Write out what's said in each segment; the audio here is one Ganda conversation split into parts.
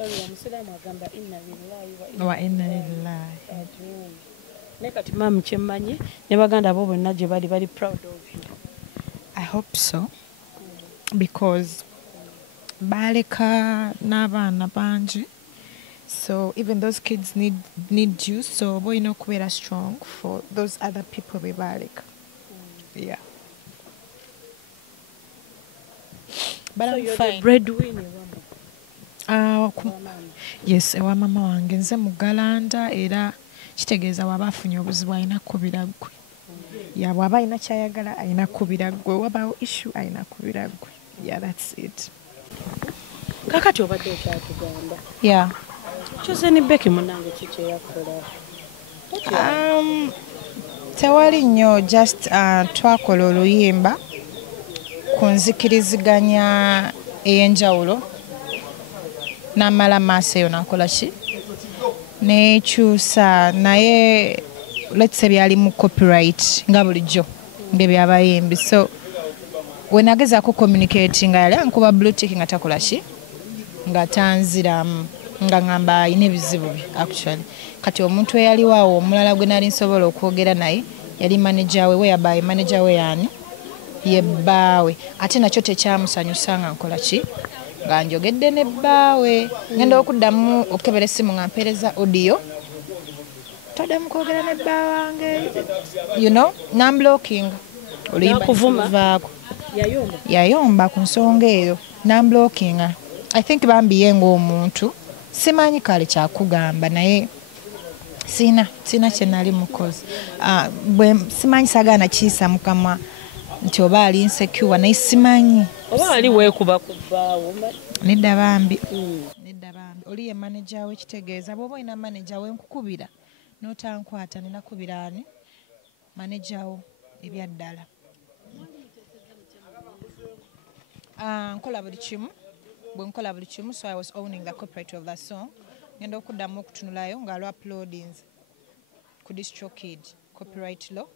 sorry Muslimu agamba inna lillahi wa inna lillahi ne kati mamu kyemmanyi ne baganda bo bonna gye bali proud of you. I hope so because baleka n'abaana bangi, so even those kids need you, so boy no kubeera strong for those other people be baleka. Yeah. But So I'm you're fine. the breadwinner. Yes, ewa mama wange nze mugalanda era kitegeeza waba afunye obuzibu alina kkubira ggwe. Yeah, waba alina kyayagala alina kkubira ggwe, wabaawo issue alina kkubira ggwe. Yeah, that's it. Kakati obadde okyatugamba. Yeah. Kyose ni Becky munange kiki yakola. Tewali nnyo, just twakola oluyimba ku nzikiriziganya ey'enjawulo n'amala maaso eyo nakola ki nekyusa naye let's say byali mu copyright nga bulijjo ng'ebyabayimbi, so we nagezaako communicating yali ankuba blue tick nga takola ki nga tanziramu nga ngamba ayina ebizibu bye actually. Kati omuntu eyaliwo awo omulala gwe nali nsobola okwogera naye yali manager we whereby manager we yani ye bbaawe, ate nakyo tekyamusanyusa nga nkola ki nga njogedde ne bbaawe. Ngenda okuddamu okukebera essimu nga mpeereza audio toddamu kwogera ne bbaawe wange, you know, namblocking oluyimba kuvaako yayomba ku nsonga eyo namblocking. I think bambiye ng'omuntu simanyi kale kyakugamba naye sina kye nali mukozi. Bwe simanyi sagana kiisa mukamwa nti oba ali insecure naye simanyi oba ali weekuba ku bbaawo. Nedda bambi oli ye manager we, kitegeeza bw'oba olina manager we nkukubira n'otankwata ninakubira ani manager wo ebyaddala. Nkola buli kimu, bwe nkola buli kimu, so I was owning the copyright of that song. Ngenda okuddamu okutunulayo nga alwaploadings ku DistroKid copyright law.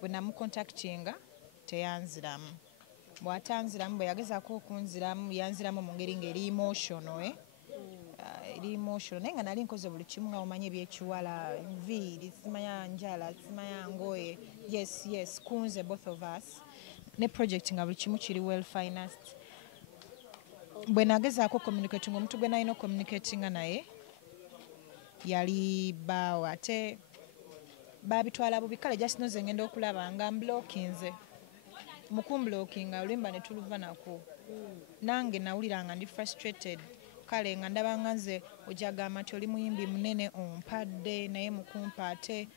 Bwe namucontactinga teyanziramu, bw'atanziramu bwe yagezaako okunziramu yanziramu mu ngeri ng'eri emotional eri emotional, naye nga nali nkoze buli kimu nga omanye ebyekiwala nviiri simanya njala simanya ngoye. Yes kunze both of us ne project nga buli kimu kiri well financed. Bwe nagezaako communicating omuntu gwe nalina communicating naye yali bbaawe, ate babitwala bubi kale just noze ngenda okulaba nga mblokinze mukumblokinga oluyimba ne tuluva nako nange nawulira nga ndi frustrated. Kale nga ndaba nga nze ojagamba nti oli muyimbi munene ompadde naye mukumpa ate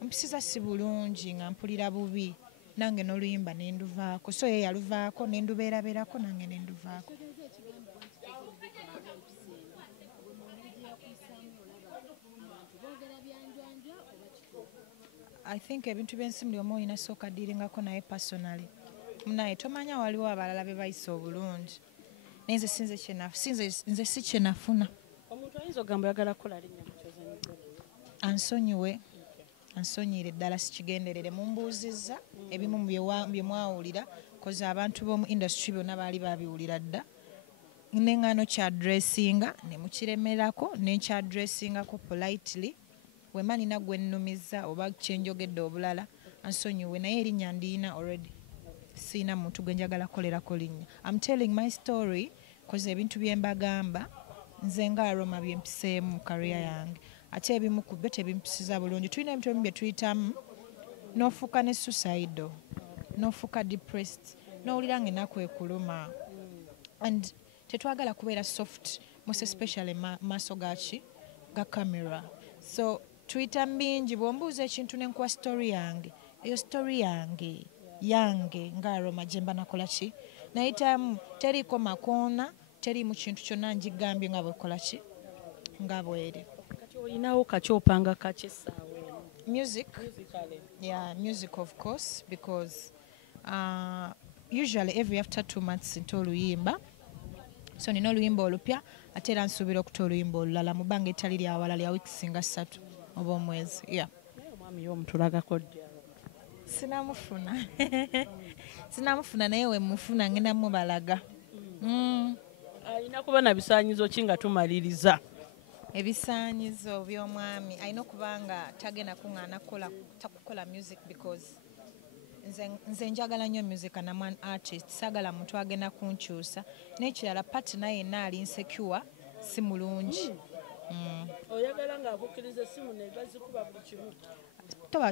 ompisiza si bulungi nga mpulira bubi, nange n'oluyimba nenduvaako, so ye yaluvaako nendubeerabeerako nange nenduvaako. I think ebintu byensi buli omu olina sooka ddiringako naye personally munaye tomanya waliwo abalala be bayisa obulungi naye nze si kyenafuna. Omuntu ayinza ogamba oyagala kukola linnya ansonyiire ddala sikigenderere. Mumbuuzizza ebimu bye mwawulira koza abantu b'omu industry bonna baali babiwulira dda neŋŋaano kyadressinga ne mukiremerako nenkyadressingako politely. Wema nina gwe nnumiza oba kyenjogedde obulala ansonyiwe, naye erinnya ndiina already, siina muntu gwe njagala kolerako linnya. I'm telling my story koze ebintu bye mbagamba nze nga Aroma bye mpiseemu mu career yange, ate ebimu ku byo tebimpisiza bulungi. Tulina ebintu ebimu bye tuyitamu n'ofuuka ne suicidal, n'ofuuka depressed, n'owulira nga ennaku ekuluma, and tetwagala kubeera soft most especially maaso ga camera. So tuyita bingi, bw'ombuuza ekintu nenkuwa story yange, eyo story yange nga Aroma gye mba nakola ki nayitamu, teriiko makoona, teriimu kintu kyonna njigambye nga bwekola ki nga bweri. Kati olinawo kakyopanga kakisaawe music? Yeah, music of course, because usually every after 2 months nta oluyimba, so nina oluyimba olupya ate era nsuubira okuta oluyimba olulala mu bbanga etali lyawala lya weeks nga 3 oba omwezi. Yeah. Omwami y'omutulagako ddi? Sinamufuna naye we mufuna ngenda mubalaga. Alina kuba na bisaanyizo ki nga tumaliriza? ebisaanyizo by'omwami alina okubanga tagenda kuŋŋaana kukola music because nze njagala nnyo music and I'm an artist saagala muntu agenda kunkyusa n'ekirala partner yenna ali insecure si mulungi. oyagala ng'akukkiriza essimu ne bazikuba buli kimu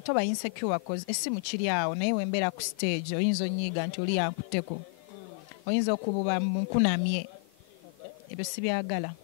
toba insecure cause essimu kiri awo naye wembeera ku stage oyinza onyiiga nti oli yankutteko oyinza okububa munkunamye ebyo sibyagala.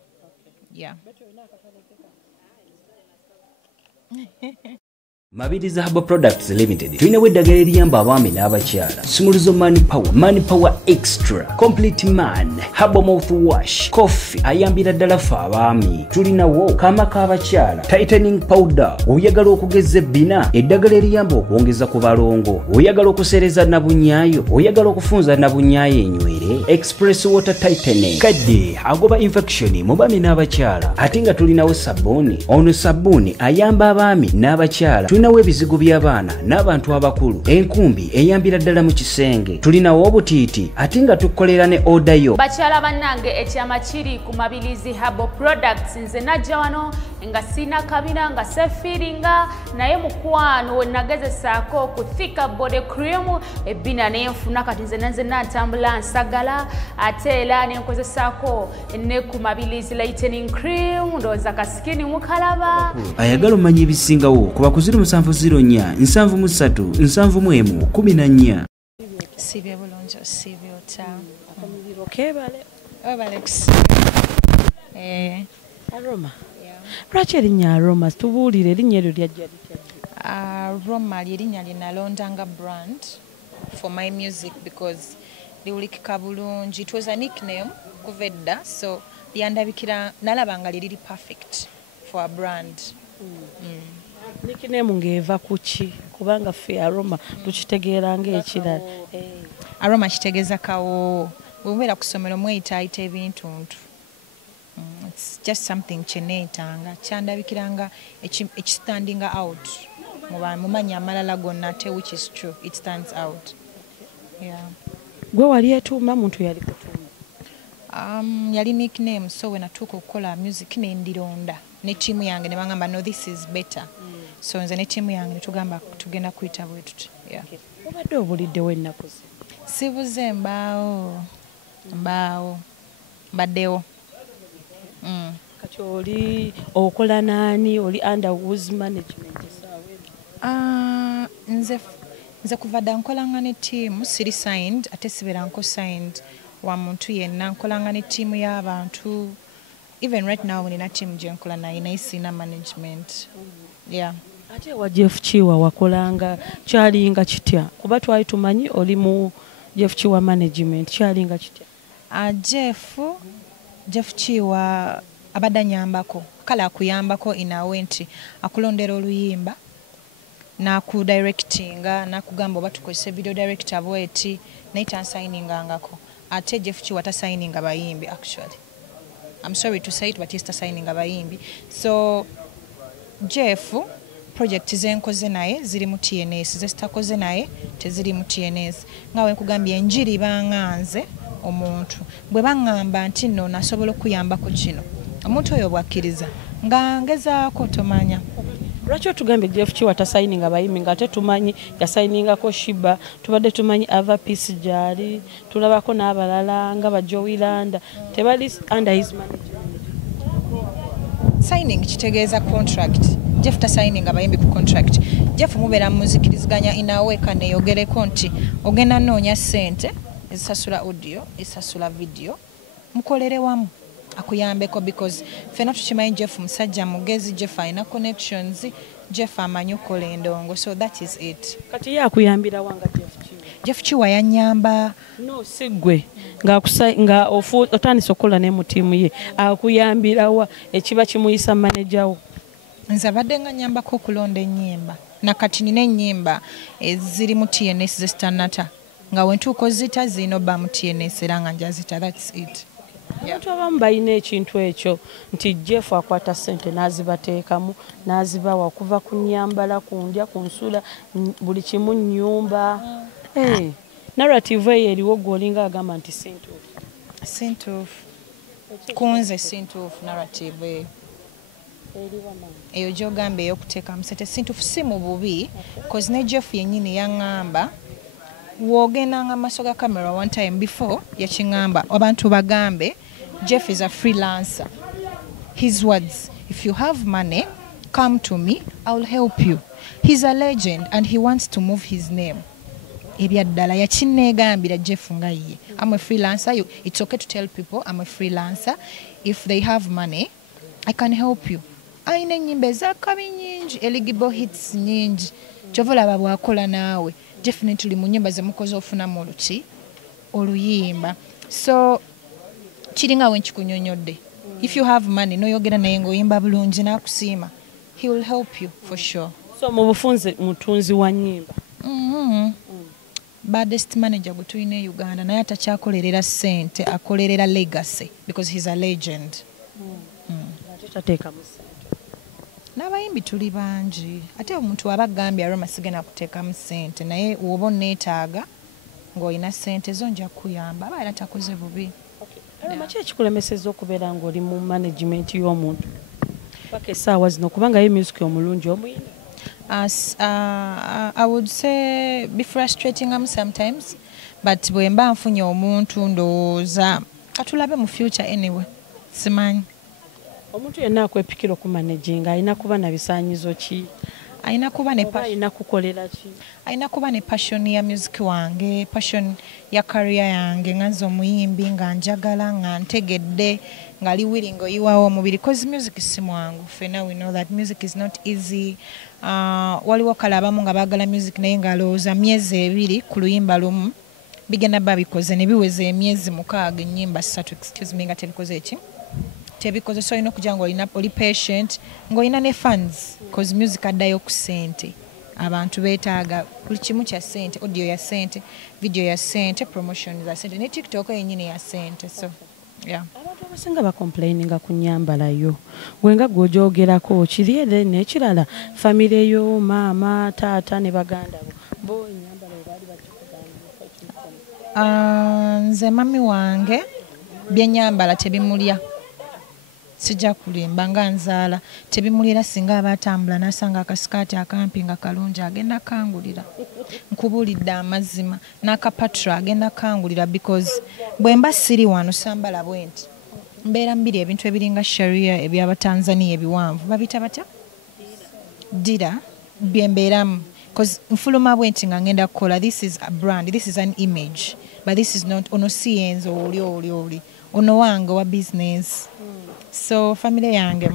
Mabiriza Herbal Products Limited tulinawo eddagala eriyamba abaami n'abakyala Sumuluzo Money Power Extra Complete Man Herbal Mouthwash Coffee ayambira ddala ffe abaami tulinawo kaama k'abakyala Tightening Powder oyagala okugeza ebbina eddagala eriyamba okwongeza ku balongo oyagala okusereza nabunyaayo oyagala okufunza nabunyaayo enywere Express Water Tightening kadde agoba infection mu baami n'abakyala ate nga tulinawo sabbuuni ono sabbuuni ayamba abaami n'abakyala tulinawo ebizigo by'abaana n'abantu abakulu enkumbi eyambira ddala mu kisenge tulinawo obutiiti ate nga tukolera ne odayo bakyala bannange ekyama kiri ku Mabirizi Herbal Products nze najja wano nga sina kabina nga sefiringa naye mukwano we nagezesaako ku Thika Body Cream ebbina nenfuna kati nze natambula nsagala ate era nenkozesaako ne ku Mabirizi Lightening Cream ndowooza kasikini mukalaba ayagala omanya ebisingawo kuba ku 0704 737 714 sibye bulungi osibye ota kebale Alex Aroma lwaki erinnya Aroma tubuulire erinnya eryo lyajja litya? Aroma lyerinnya lye nalonda nga brand for my music because liwulikika bulungi. It was a nickname kuva edda so lyandabikira nalaba nga liri perfect for a brand. Nickname ng'eva ku ki kubanga ffe Aroma tukitegeera ng'ekirala. Aroma kitegeeza kawo bwemubeera ku ssomero mweyitaayita ebintuntu. It's just something kyeneetanga kyandabikiranga ekistanding out mu mannya amalala gonna ate which is true it stands out. Gwe wali etuuma muntu yali kutuuma? Yali nickname so we natuuka okukola music nendironda ne tiimu yange ne bangamba no this is better so nze ne tiimu yange ne tugamba tugenda kuyita bwe tuti. Obadde obuliddewo ennaku ze? Sibuze mbaawo mbaddewo. Kati oli okola naani oli under whose management saawe? Nze kuva dda nkolanga ne tiimu siri signed ate sibeera nko signed wa muntu yenna nkolanga ne tiimu y'abantu even right now nina tiimu gye nkola naye sina management. Ate wa Jeff Chiwa wakolanga kyalinga kitya kuba twali tumanyi oli mu Jeff Chiwa management kyalinga kitya? Jeff Chiwa abadde anyambako kale akuyambako inawe nti akulondera oluyimba nakudirectinga nakugamba oba tukozese video director bweti naye tansayiningangako ate Jeff Chiwa tasayininga bayimbi actually. I'm sorry to say it but he's tasayininga bayimbi so Jeff project zenkoze naye ziri mu TNS zestakoze naye teziri mu TNS ngawe nkugambye enjiri banganze omuntu bwe bangamba nti no nasobola okuyambako kino omuntu oyo bwakkiriza nga ngezaako tomanya. Lwaki otugambye Jeff Chiwa tasayininga bayimbi nga ate tumanyi yasayiningako Shiba tubadde tumanyi Ava Peace gyali tulabako n'abalala nga ba Joey Landa tebali under his management? Signing kitegeeza contract. Jeff tasayininga bayimbi ku contract. Jeff mubeera muzikiriziganya inaweeka neeyogereko nti ogenda noonya ssente ezisasula audio ezisasula video mukolere wamu akuyambeko because fena tukimanyi Jeff musajja mugezi Jeff alina connections Jeff amanyi okukola endongo so that is it. Kati ye akuyambira wanga Jeff Chiwa yanyamba no sigwe nga otandise okukola ne mu tiimu ye akuyambirawa ekiba kimuyisa manager wo? Nze abadde nga nyambako okulonda ennyimba nakati nina ennyimba eziri mu TNS zesitanata nga wentuuko zita zino ba mu TNS era nga njazita that's it. Abantu abamu balina ekintu ekyo nti Jeff akwata ssente n'azibateekamu n'azibawa okuva ku nnyambala ku ndya ku nsula buli kimu nnyumba. Narrative eyo eriwo gw'olinga agamba nti sintuufu kunze sintuufu narrative eyo. eyo gy'ogamba ey'okuteekamu ssente sintufu si mu bubi cause ne Jeff yennyini yaŋŋamba w'ogendanga mu maaso ga camera one time before yakiŋŋamba abantu bagambe Jeff is a freelancer. His words, if you have money, come to me, I'll help you. He's a legend and he wants to move his name. Ebyaddala yakinneegambira Jeff nga ye. I'm a freelancer. It's okay to tell people I'm a freelancer. If they have money, I can help you. Ayina ennyimba ez'akabi nnyingi, eligible hits nnyingi. Kyova olaba bw'akola naawe. Definitely mu nnyimba ze mukoze ofunamu oluyimba. So kiringa we nkikunyonyodde. If you have money, noyogera naye ng'oyimba bulungi n'akusiima, he will help you for sure. So mu bufunze mutunzi wa nnyimba. Baddest manager gwe tulina e Uganda naye atakyakolerera ssente, akolerera legacy because he's a legend. N'abayimbi tuli bangi ate omuntu aba agambye Roma sigenda kuteekamu ssente naye woba onneetaaga ng'olina ssente zo nja kuyamba aba era takoze bubi. Maki ekikulemesezza okubeera ng'oli mu management y'omuntu paka essaawa zino kubanga ye music omulungi omuyina? I would say be frustrating sometimes but bwe mba nfunye omuntu ndowooza katulabe mu future anyway simanyi. Omuntu yenna akwepikira okumanaginga alina kuba na bisaanyizo ki? Alina kuba ne passion ya music wange, passion ya career yange nga nze omuyimbi nga njagala nga ntegedde nga ali willing oyiwaawo omubiri cause music si mwangu. Fena we know that music is not easy. Waliwo kale abamu nga baagala music naye nga alowooza myezi 2 ku luyimba lumu bigenda babikoze ne biweza emyezi 6 ennyimba 3 excuse me nga tebikoze eki tebikoze. So olina okujja nga oli patient ng'olina ne funds cause music addayo ku ssente. Abantu beetaaga buli kimu kya ssente, audio ya ssente, video ya ssente, promotion za ssente ne TikTok yennyini ya ssente. So yeah. Abantu abasinga bakomplaininga ku nnyambalayo gwenga gw'ogyogerako kiri ere n'ekirala famire yo maama taata ne baganda bo ennyambalayo baali bakikugamba? Nze mami wange byennyambala tebimulya. Sijja kulimba nga nzaala tebimulira singa aba atambula n'asanga akasikaati akampi nga kalungi agenda kangulira. Nkubulidde amazima n'akapatra agenda kangulira because bwe mba siri wano sambala bwenti mbeera mbiri ebintu ebiringa sharia eby'Abatanzania ebiwanvu babita batya dira bye mbeeramu because nfuluma bwenti nga ngenda kukola. This is a brand, this is an image but this is not ono siyenzo oli ono wange wa business. So family yange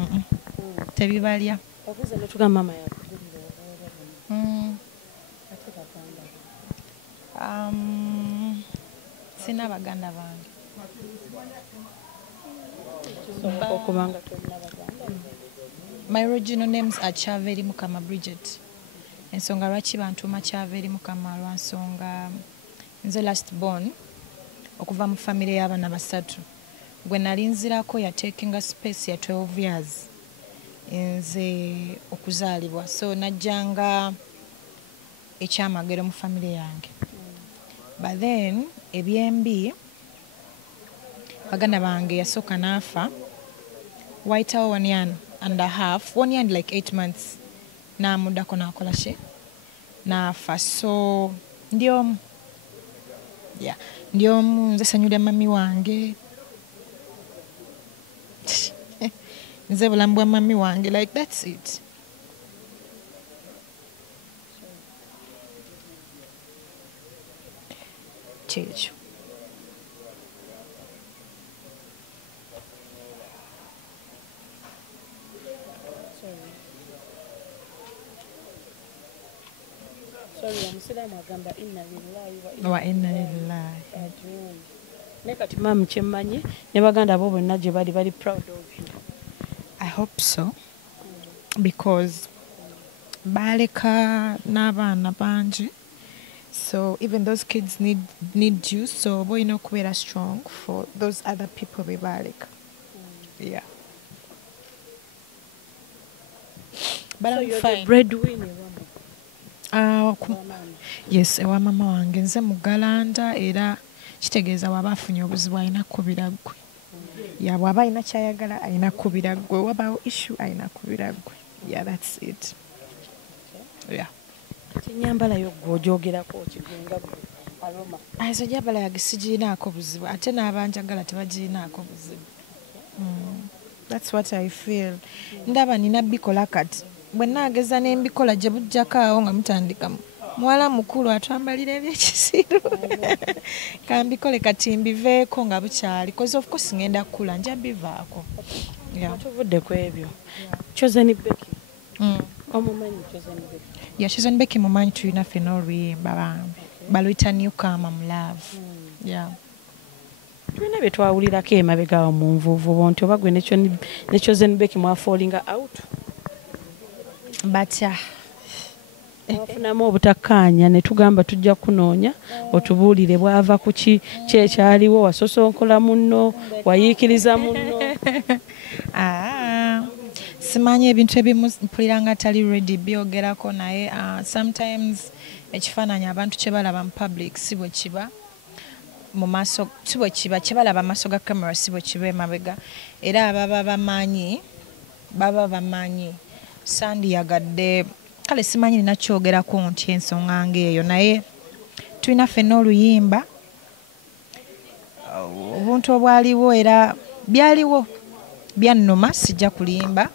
tebibalya. Okuza netugamba mama yawe. Sina baganda bange. My original names are Chaveri Mukama Bridget. Ensonga lwaki bantuma Chaveri Mukama lwansonga nze last born okuva mu family y'abaana 3. Gwe nali nzirako yatekinga space ya 12 years nze okuzaalibwa so najjanga ekyamagero mu family yange. But then ebyembi baganda bange yasooka naafa waitawo 1 year and a half, 1 year and like 8 months naamuddako naakola she naafa. So ndi omu nze sanyulya mami wange nze bulamu bwa mami wange like that's it. Kyekyo. Wa inna lillahi. Ne kati mamu kyemmanyi ne baganda bo bonna gye bali proud of you. I hope so because baleka n'abaana bangi so even those kids need you so boyina okubeera strong for those other people be baleka. Yeah. But so I'm you're fine. The breadwinner. Yes, ewa mama wange nze mugalanda era kitegeeza waba afunye obuzibu alina kkubira ggwe. Yeah, waba ina kyayagala ayina kubira gwe, waba issue ayina kubira gwe. Yeah, that's it. Yeah. Kinyambala yo gwojogerako kigenga Aroma. Aizo nyambala yagisijiinaako buzibu ate n'abanjagala tebagiinaako buzibu. That's what I feel. Ndaba nina bikola kati. Bwe naageza n'embikola gye bujjako awo nga mutandikamu. Muwala mukulu atwambalira ebyekisiru. Kambikole kati mbiveeko nga bukyali. Because of course ngenda kukula nja bivaako. Yeah. Tuvudde ku ebyo. Chosen Becky. Omumanyi Chosen Becky. Yeah, Chosen Becky mumanyi tulina ffenna oluyimba bambi. Baluyita Newcomer mu Love. Yeah. Tulina bye twawulirako emabega awo mu nvuuvu nti oba gwe ne Chosen Becky mwafallinga out. But Wafunamu obutakkaanya ne tugamba tujja kunoonya otubuulire bwava ku kyekyaliwo wasosonkola munno wayiikiriza munno. Simanyi ebintu ebimu mpulira nga tali ready byogerako naye sometimes ekifaananyi abantu kye balaba mu public si bwe kiba mu maaso si bwe kiba kye balaba amaaso ga camera si bwe kiba emabega era ababa bamanyi sandiyagadde kale simanyi nina kyogerako nti ensonga ng'eyo naye tulina ffenna oluyimba obuntu obwaliwo era byaliwo byannuma sijja kulimba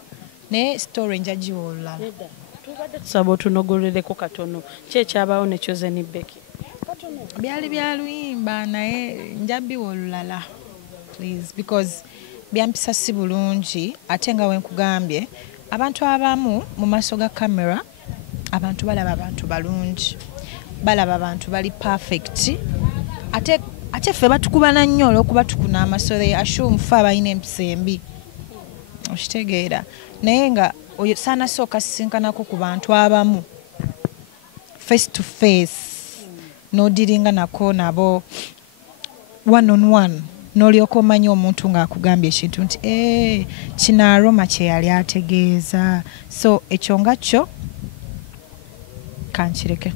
naye story nja giwulala. Tubadde tusaba otunogollereko katono kyekyabaawo ne Chosen Becky. Byali bya luyimba naye nja biwulala please because byampisa si bulungi ate nga wenkugambye abantu abamu mu maaso ga camera abantu balaba abantu balungi balaba abantu bali perfect ate ffe batukubana nnyo olw'okuba tukuna amasole assume ffe abalina empisa embi okitegeera naye nga oyo saanasooka sisinkanako ku bantu abamu face to face n'odiringa nako nabo one on one n'olyoka omanya omuntu ng'akugambye ekintu nti kino Aroma kye yali ategeeza so ekyo nga kyo kankireke.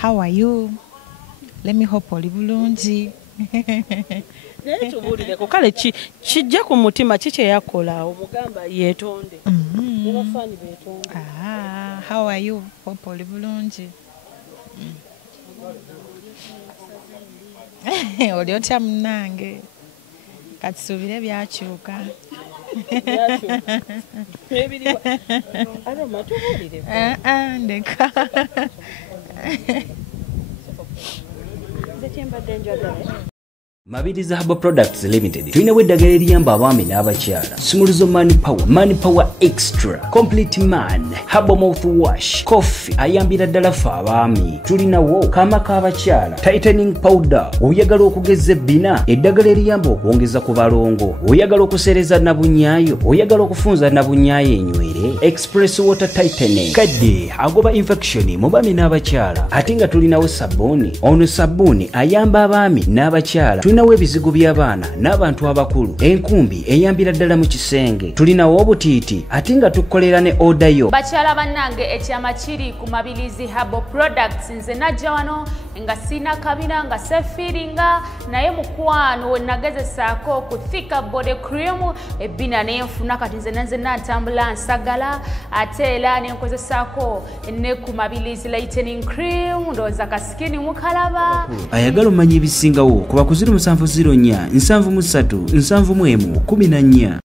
How are you? Let me hope oli bulungi. Naye tubuulireko kale kijja ku mutima kiki eyakola omugamba yeetonde. Mubafaani beetonde. How are you? Hope oli bulungi. Oli otya munnange kati suubire byakyuka. Aroma tubuulire. Ndeka. Mabirizi Herbal Products Limited tulinawo eddagala eriyamba abaami n'abakyala Sumuluzo Mani Power Extra Complete Man Herbal Mouthwash Coffee ayambira ddala ffe abaami tulinawo kaama k'abakyala Tightening Powder oyagala okugeza ebbina eddagala eriyamba okwongeza ku balongo oyagala okusereza nabunyaayo oyagala okufunza nabunyaayo enywere Express Water Tightening kadde agoba infection mu baami n'abakyala ate nga tulinawo sabbuuni ono sabbuuni ayamba abaami n'abakyala tulinawo ebizigo by'abaana n'abantu abakulu enkumbi eyambira ddala mu kisenge tulinawo obutiiti ate nga tukolera ne odayo bakyala bannange ekyama kiri ku Mabirizi Herbal Products nze najja wano nga sina kabina nga sefiringa naye mukwano wenagezesaako ku Thika Body Cream ebbina nenfuna kati nze natambula nsagala ate era nenkozesaako ne ku Mabirizi Lightening Cream ndowooza kasikini mukalaba ayagala omanya ebisingawo kuba ku 0704 737 14